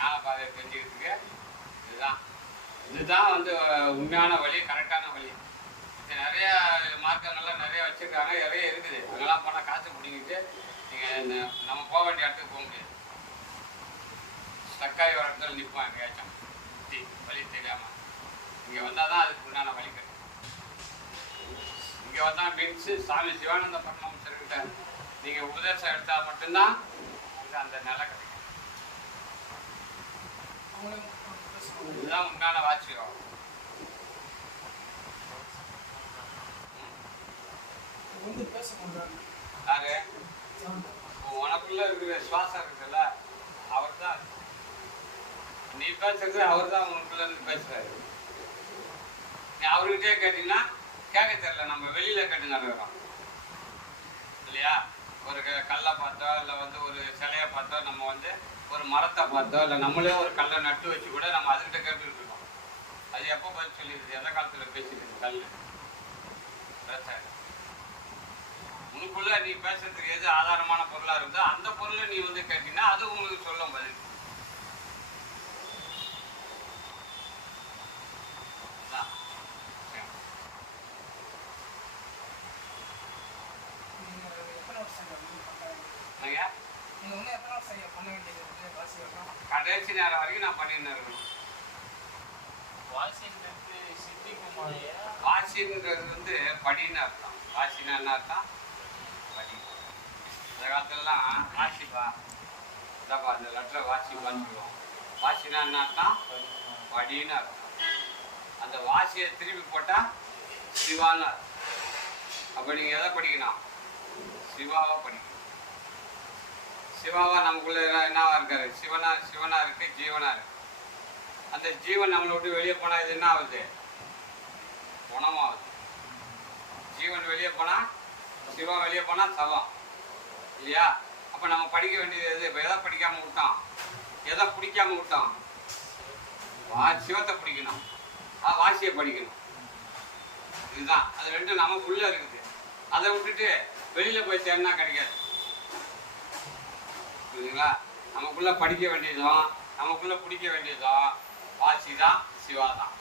ஞான பாதையை தெரிஞ்சுக்கிறதுக்கு இதுதான் வந்து உண்மையான வழி, கரெக்டான வழி. நிறைய மார்க்கங்கள்லாம் நிறைய வச்சுருக்காங்க, நிறைய இருக்குது. அங்கெல்லாம் போனால் காசு பிடிங்கிட்டு நீங்கள் நம்ம போக வேண்டிய இடத்துக்கு போக முடியாது. ஸ்டக்காகி வர இடத்துல நிற்போம் எங்கேயாச்சும் வழி தெரியாமல். இங்கே வந்தால் தான் அதுக்கு உண்டான வழி கிடைக்கும். இங்கே வந்தால் மீன்ஸு சாமி சிவானந்த பரமஹம்சர்கிட்ட நீங்கள் உபதேசம் எடுத்தால் மட்டும்தான் அந்த நிலை கிடைக்கும். இதுதான் உண்மையான வாட்சியம். யாரு உனக்குள்ள இருக்கிற சுவாசம் இருக்குல்ல, அவர் தான் நீ பேசுறது, அவர் தான் உனக்குள்ள இருந்து பேசுறாரு. நீ அவர்கிட்டே கேட்டீங்கன்னா கேட்க தெரியல, நம்ம வெளியில கேட்டுங்க இல்லையா? ஒரு கல்லை பார்த்தோ இல்லை வந்து ஒரு சிலையை பார்த்தோ, நம்ம வந்து ஒரு மரத்தை பார்த்தோ இல்லை நம்மளே ஒரு கல்லை நட்டு வச்சு கூட நம்ம அதுக்கிட்ட கேட்டுக்கிட்டு இருக்கோம். அது எப்போ பதில் சொல்லிடுது? எந்த காலத்தில் பேசிடுது கல்? உனக்குள்ள நீ பேசுறதுக்கு எது ஆதாரமான பொருளாக இருக்குதோ அந்த பொருளை நீ வந்து கேட்டீங்கன்னா அது உங்களுக்கு சொல்லும் பதில். கடைசி நேரம் வரைக்கும் நான் பண்ணிட்டு இருக்கணும். வாசின்றது வந்து படின்னு அர்த்தம். வாசினா என்ன அர்த்தம்? படி. அந்த காலத்துலலாம் வாசிப்பா இதாப்பா அந்த லெட்டரை வாசிப்பான்னு சொல்லுவோம். வாசினா என்ன அர்த்தம்? படின்னு அர்த்தம். அந்த வாசியை திருப்பி போட்டால் சிவான்னு அர்த்தம். அப்போ நீங்கள் எதை படிக்கணும்? சிவாவை படிக்கணும். சிவாவா நமக்குள்ள என்னவா இருக்காரு? சிவனா இருக்கு, ஜீவனா இருக்கு. அந்த ஜீவன் நம்மளை விட்டு வெளியே போனால் இது என்ன ஆகுது? குணமாகுது. ஜீவன் வெளியே போனால், சிவம் வெளியே போனால் சவம் இல்லையா? அப்போ நம்ம படிக்க வேண்டியது எது? இப்போ எதை படிக்காமல் விட்டோம்? எதை பிடிக்காம விட்டோம்? சிவத்தை பிடிக்கணும், வாசியை படிக்கணும். இதுதான் அது ரெண்டும் நமக்குள்ளே இருக்குது. அதை விட்டுட்டு வெளியில் போய் சேர்னா கிடைக்காது. புரியுதுங்களா? நமக்குள்ளே படிக்க வேண்டியதும் நமக்குள்ளே பிடிக்க வேண்டியதும் வாசி தான், சிவா தான்.